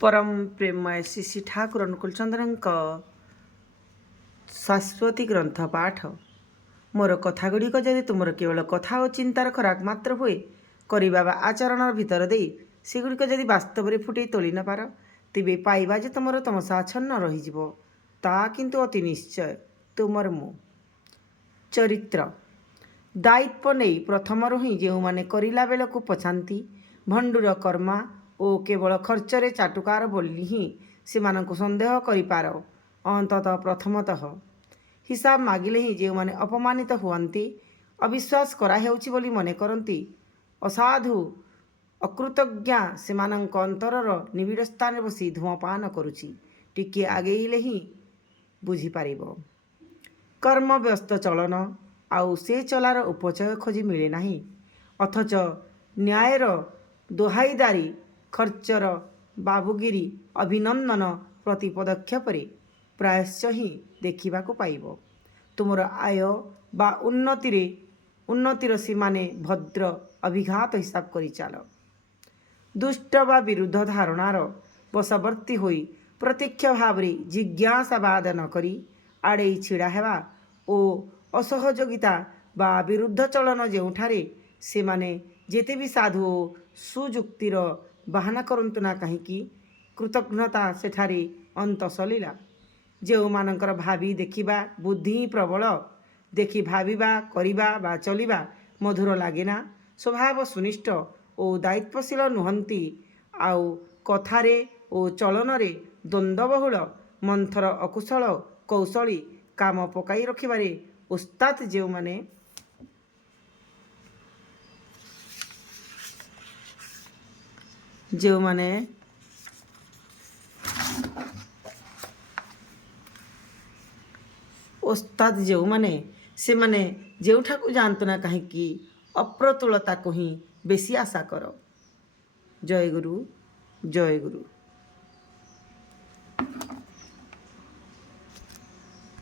परम प्रेममय श्री श्री ठाकुर अनुकूल चंद्र शाश्वती ग्रंथ पाठ मोर कथागुड़िक जदि तुमर केवल कथा और चिंतार खराक मात्र हुए करवा आचरण भितर दे सेगुड़िक जदि वास्तव में फुटे तोली न पार तेबे पाइबा जे तुमर तमसाच्छन्न रही ता किंतु अति निश्चय तुमर मु चरित्र दायित्व नहीं प्रथम ही जो मैंने करला बेलू पछाती भंडूर कर्मा और केवल खर्चरे चाटुकार बोली ही से सन्देह कर अंततः प्रथमतः हिसाब मागिले ही जो मैंने अपमानित हुआ अविश्वास कराहेउछि बोली मने करती असाधु अकृतज्ञा से अंतरर निबिड़ स्थान बसी धूमपान करुछि टिके आगेले ही बुझीपार कर्म व्यस्त चलन आउ से चलार उपचय खोजी मिले नहीं अथच न्यायर दोहाईदारी खर्चर बाबुगिरी अभिनंदन प्रति पदक्षेप प्रायश्च ही देखा पाइब तुमर आय बा उन्नतिर सीमाने भद्र अभिघात हिसाब करी चाल दुष्ट बा विरुद्ध धारणार बशवर्ती होई प्रत्यक्ष भाव जिज्ञासावाद न करी आड़े छिड़ा हेबा ओ असहयोगिता बा विरुद्ध चलन जोठारे से माने जेते भी साधु ओ सुजुक्तिर बाहाना करंतु ना कहीं कृतज्ञता सेठारे अंत सलीला जो मानकर भावी देखिबा बुद्धि प्रबल देखि भाविबा करिबा बा चलिबा मधुर लागेना स्वभाव सुनिष्ठ और दायित्वशील नुहंती आउ कथारे और चलनरे द्वंद्वबहुल मंथर अकुशल कौशली काम पकाई रखिबारे उस्ताद जो माने ओस्ताद जो माने से माने जोठाकू जानतु ना कहीं अप्रतुलता को ही बेसी आशा कर। जय गुरु जय गुरु।